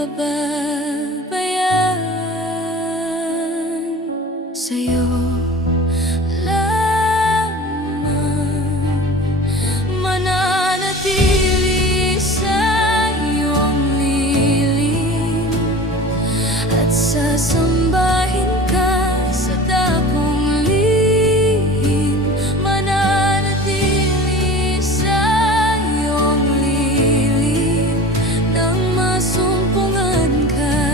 pababayaan. Sa'yo lamang mananatili sa iyong lilim, at sasambahin ka sa dakong lihim. Mananatili sa iyong lilim nang masumpungan ka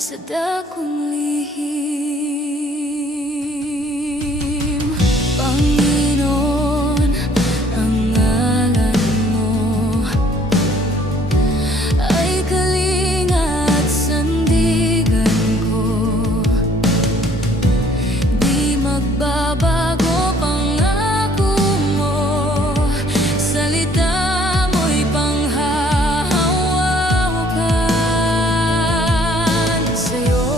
sa dakong lihim. Panginoon, ang ngalan mo ay kalinga at sandigan ko. Di magbabago pangako mo, salita mo'y panghahawakan. Sa'yo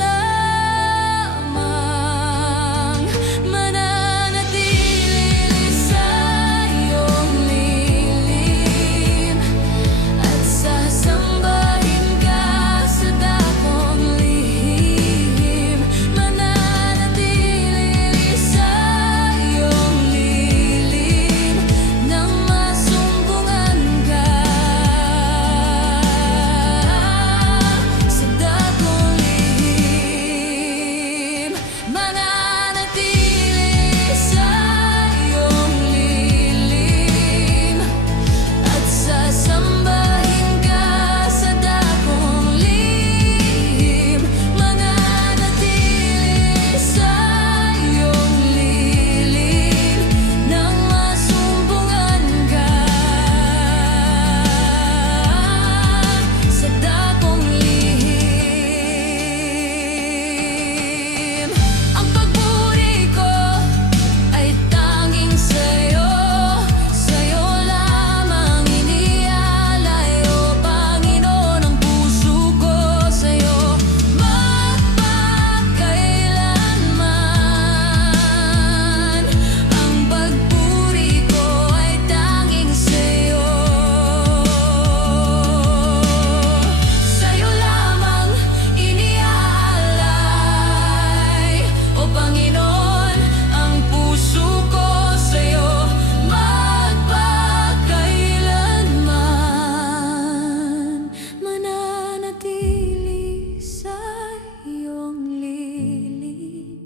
lamang mananatili sa iyong lilim, at sasambahin ka sa dakong lihim. Mananatili sa iyong lilim nang masumpungan ka sa dakong lihim. Mananatili sa iyong lilim, at sasambahin ka sa dakong lihim. Mananatili sa iyong lilim nang masumpungan ka sa dakong lihim. Ang pagburi ko ay tanging sa'yo, sa'yo lamang iniaalay, O Panginoon, ang puso ko sa'yo magpakailanman. Ang pagburi ko ay tanging sa'yo, sa'yo lamang iniaalay, O Panginoon, ang puso ko sa'yo magpakailanman. Mananatili sa iyong lilim,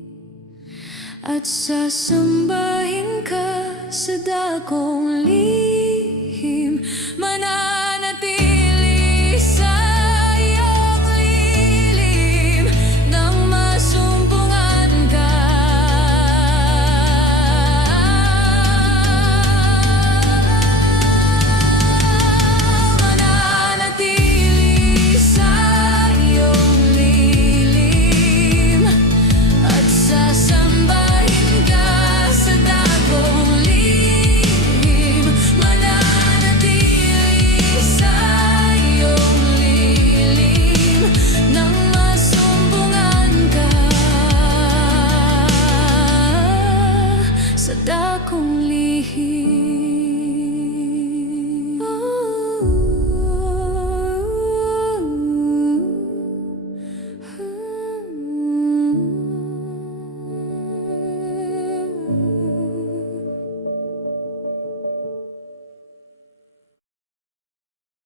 at sasambahin ka sa dakong lilim.